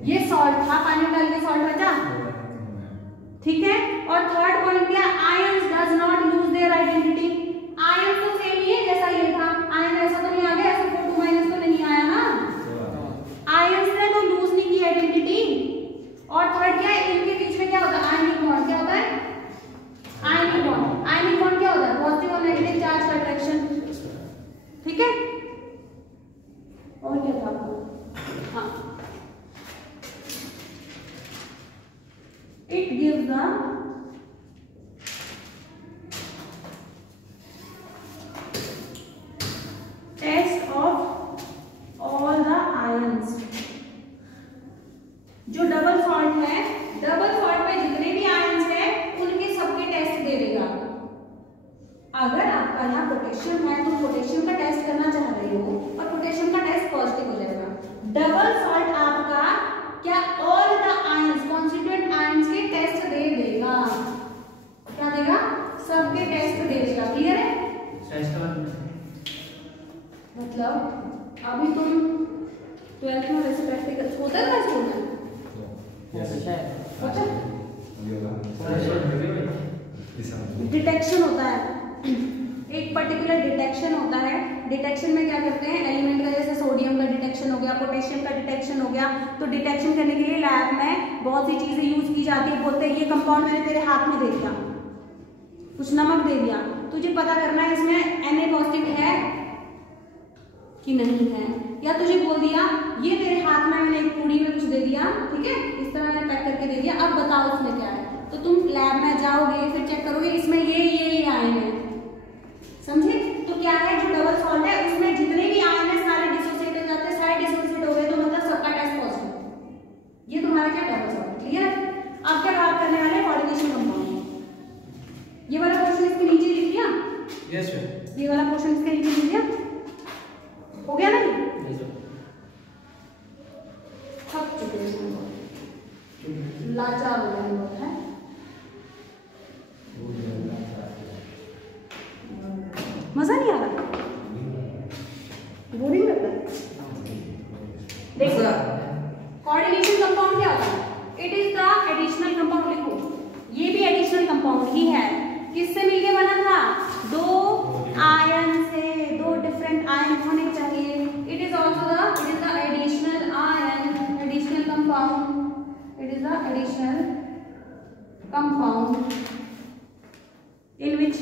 ये सॉल्ट था, पानी में डाल के सॉल्ट बचा, ठीक है। और थर्ड पॉइंट क्या, ions does not lose their identity, ion तो सेम ही है जैसा ये था, आयन ऐसा तो नहीं आ गया, ऐसा 4 2 माइनस तो नहीं आया ना, आयंस ने तो लूज नहीं की आइडेंटिटी। और थर्ड क्या है, इनके बीच में क्या होता है, आयनिक बॉन्ड, क्या होता है, आयनिक बॉन्ड क्या होता है, पॉजिटिव और नेगेटिव चार्ज पोटेशियम है, तुम पोटेशियम का टेस्ट करना चाह रहे हो और पोटेशियम का टेस्ट पॉजिटिव हो जाएगा। डबल सॉल्ट आपका क्या all the ions constituent ions के टेस्ट दे देगा। क्या देगा? सबके टेस्ट दे देगा। क्लियर है? मतलब अभी तुम 12th में वैसे प्रैक्टिकल होता है ना स्कूल में? डिटेक्शन होता है, एक पर्टिकुलर डिटेक्शन होता है। डिटेक्शन में क्या करते हैं, एलिमेंट का जैसे सोडियम का डिटेक्शन हो गया, पोटेशियम का डिटेक्शन हो गया, तो डिटेक्शन करने के लिए लैब में बहुत सी चीजें यूज की जाती है। बोलते हैं ये कंपाउंड मैंने तेरे हाथ में दे दिया, कुछ नमक दे दिया, तुझे पता करना है इसमें Na पॉजिटिव है कि नहीं है, या तुझे बोल दिया ये तेरे हाथ में मैंने एक पूड़ी में कुछ दे दिया, ठीक है, इस तरह मैंने पैक करके दे दिया, अब बताओ इसमें क्या है। तो तुम लैब में जाओगे, फिर चेक करोगे इसमें ये आयन है, समझे? तो क्या है, जो डबल सॉल्ट है उसमें जितने भी आयन है सारे डिसोसिएट हो जाते हैं, सारे डिसोसिएट हो गए तो मतलब सबका टेस्ट पॉजिटिव। ये तुम्हारा क्या डबल सॉल्ट। क्लियर? अब क्या बात करने वाले हैं, कोऑर्डिनेशन कंपाउंड। ये वाला पोर्शन इसके नीचे लिख दिया। Yes sir. ये वाला पोर्शन इसके नीचे लिख दिया, हो गया नहीं? थक चुके हैं, लाचार हो गए लोग हैं। मजा नहीं आ रहा, बोरिंग लगता है। देखो कोऑर्डिनेशन कंपाउंड क्या होता है, it is the additional compound. लिखो ये भी एडिशनल कंपाउंड ही है। किससे मिलके बना था? दो आयन से, दो डिफरेंट आयन होने चाहिए। It is the additional ion, additional compound. It is the additional compound in which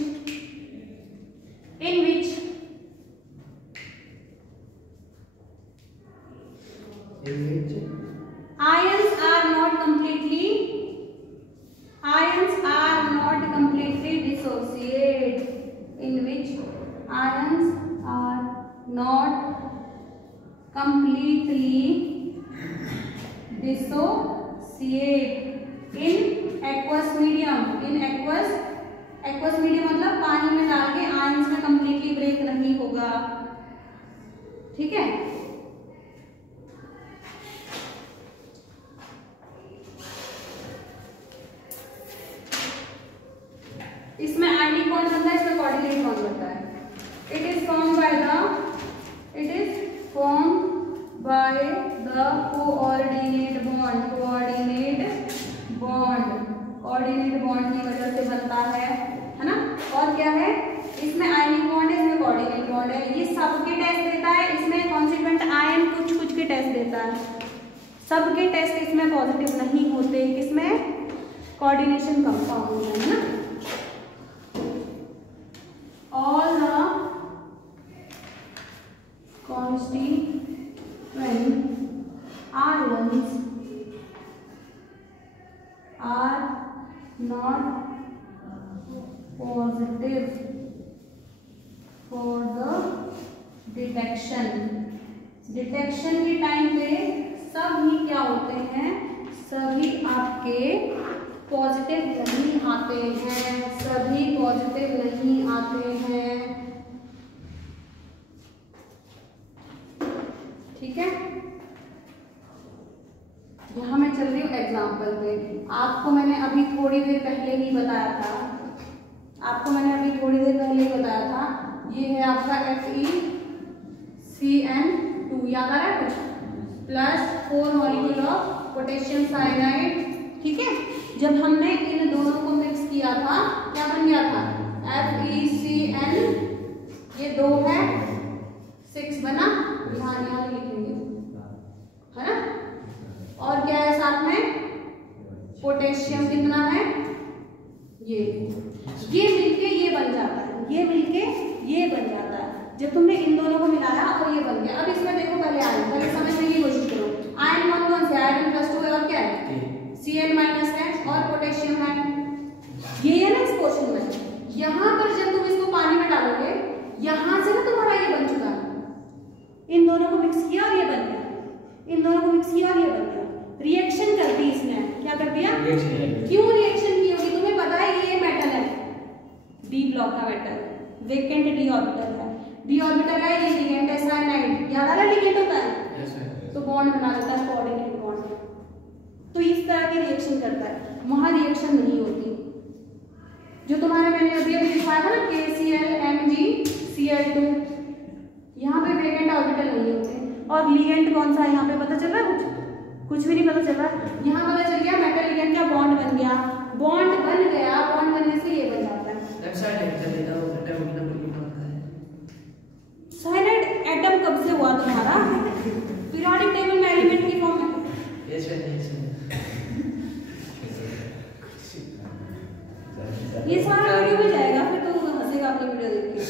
ions are not completely dissociate, in which ions are not completely dissociate in aqueous medium। Aqueous medium मतलब पानी में डाल के ions में completely break नहीं होगा, ठीक है? इसमें आयनिक बॉन्ड बनता है, इसमें कोऑर्डिनेट बॉन्ड बनता है। It is form by the coordinate bond की वजह से बनता है ना? और क्या है, इसमें आयनिक बॉन्ड है, इसमें कोऑर्डिनेट बॉन्ड है। ये सबके टेस्ट देता है, इसमें कॉन्स्टिट्यूएंट आयन कुछ के टेस्ट देता है। सबके टेस्ट इसमें पॉजिटिव नहीं होते, किसमें? कोऑर्डिनेशन कंपाउंड है ना। All the constituent ions are not positive for the detection। Detection के टाइम पे सभी क्या होते हैं, सभी आपके पॉजिटिव नहीं आते हैं, सभी पॉजिटिव नहीं आते हैं, ठीक है? यहाँ मैं चल रही हूँ एग्जाम्पल पे। आपको मैंने अभी थोड़ी देर पहले ही बताया था, ये है आपका FeCN2, याद आ रहा है कुछ? Plus 4 molecule of potassium cyanide, ठीक है? जब हमने इन दोनों को मिक्स किया था क्या बन गया था? FeCN, ये 2 है, 6 बना, यहाँ लिखेंगे, है ना? और क्या है साथ में? पोटेशियम कितना है? ये मिलके ये बन जाता है, ये मिलके ये बन जाता है। जब तुमने इन दोनों को मिलाया और ये बन गया। अब इसमें देखो पहले समझने की कोशिश करो। आयन कौन से? आयरन +2 है और क्या है? Cn- है और पोटेशियम है। ये है ना इस पोर्शन में। यहाँ पर जब तुम इसको पानी में डालोगे, यहाँ से ना तुम्हारा ये बन चुका है। इन दोनों को मिक्स किया और ये बन गया, इन दोनों को मिक्स किया और ये बन गया। रिएक्शन करती इसने, क्या कर दिया? क्यों रिएक्शन की होगी? तुम्हें पता है ये मेटल है, डी ब्लॉक का मेटल, वेकेंट डी ऑर्बिटल है, डी ऑर्बिटल है, ये लिगेंड है साइनाइड, याद आ रहा है लिगेंड होता है तो बॉन्ड बना देता है कोऑर्डिनेट बॉन्ड। तो इस तरह की रिएक्शन करता है, वहां रिएक्शन नहीं होती। जो तुम्हारे मैंने अभी अभी दिखाया था ना KCl MgCl2, यहाँ पे वेकेंट ऑर्बिटल नहीं होते। और लिगेंड कौन सा है यहाँ पे पता चल रहा है? कुछ भी नहीं पता चल रहा है। यहाँ पता चल गया मेटल लिगेंड का बॉन्ड बन गया, बॉन्ड बन गया, बॉन्ड बनने से ये बन जाता है साइनाइड। एटम कब से हुआ तुम्हारा? पीरियोडिक टेबल में एलिमेंट की फॉर्म में। ये सारा वीडियो में जाएगा, फिर तो हंसेगा अपनी वीडियो देख के।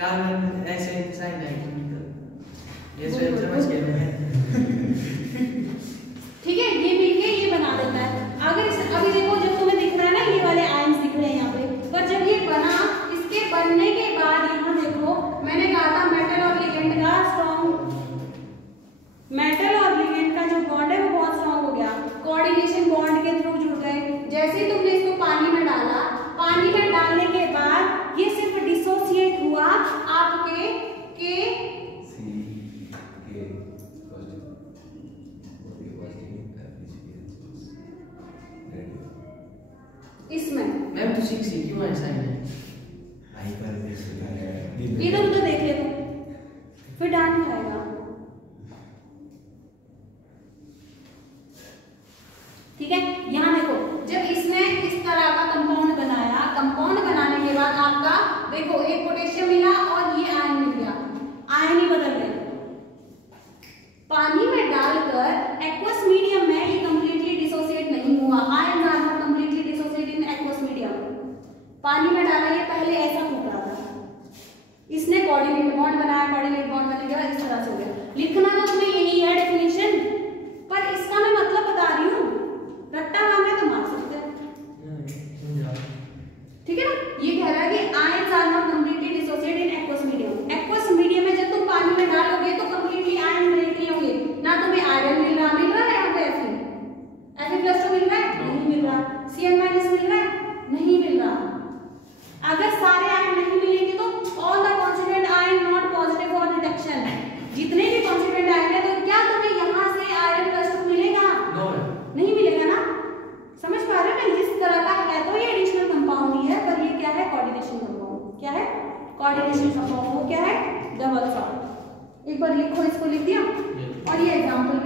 कार्बन ऐसे साइनाइड ये समझ गए। ठीक है, ये मिलके ये बना देता है। अगर अभी देखो जब तुम्हें दिख रहा है ना ये वाले आयन्स दिख रहे हैं यहाँ पे, पर जब ये बना, इसके बनने के बाद यहाँ देखो मैंने कहा था मेटल और लिगेंड का स्ट्रॉन्ग, मेटल और लिगेंड का जो बॉन्ड है वो बहुत स्ट्रॉन्ग हो गया, कोऑर्डिनेशन बॉन्ड के थ्रू जुड़ गए। जैसे ही तुमने इसको पानी में डाला, पानी में डालने के बाद ये सिर्फ डिसोसिएट हुआ आपके के इसमें। मैम तो सीख क्यों ऐसा है? इधर उधर देख ले तो फिर डांट खाएगा। ठीक है, यहाँ देखो जब इसने इस तरह का कंपाउंड बनाया, कंपाउंड बनाने के बाद आपका देखो एक पोटेशियम मिला और ये आयन मिल गया, आयन ही बदल गए। पानी में डालकर एक्वस मीडियम में ये कंप्लीटली डिसोसिएट नहीं हुआ, ion are not completely dissociate in aqueous medium. पानी में डाला, ये पहले ऐसा फूट रहा था, इसने कोऑर्डिनेट बॉन्ड बनाया, कोऑर्डिनेट बॉन्ड बनने के बाद इस तरह से हो गया। लिखना तो तुम्हें यही है डेफिनेशन, पर इसका मैं मतलब बता रही हूँ, रट्टा मारने तो मार सकते हैं। ठीक है ना, ये कह रहा है कि ions are not completely dissociate in aqueous medium. Aqueous medium में जब तुम पानी में डालोगे तो कंप्लीटली आयन ब्रेक नहीं होंगे, ना तुम्हें आयरन मिल रहा है यहाँ पे Fe+2 मिल रहा है, नहीं मिल रहा, Cl- मिल रहा है, नहीं मिल रहा। अगर सारे आयन नहीं मिलेंगे तो all the constituent ion not positive for reduction, जितने भी कॉन्स्टिट्यूएंट आयन है तो क्या तुम्हें यहाँ से Iron+2 मिलेगा? नहीं मिलेगा ना। समझ पा रहे हो ना, इस तरह का है तो ये एडिशनल कंपाउंड ही है, पर ये क्या है? Coordination compound. क्या है? Coordination compound. वो क्या है? Double salt. एक बार लिखो, इसको लिख दिया और ये एग्जांपल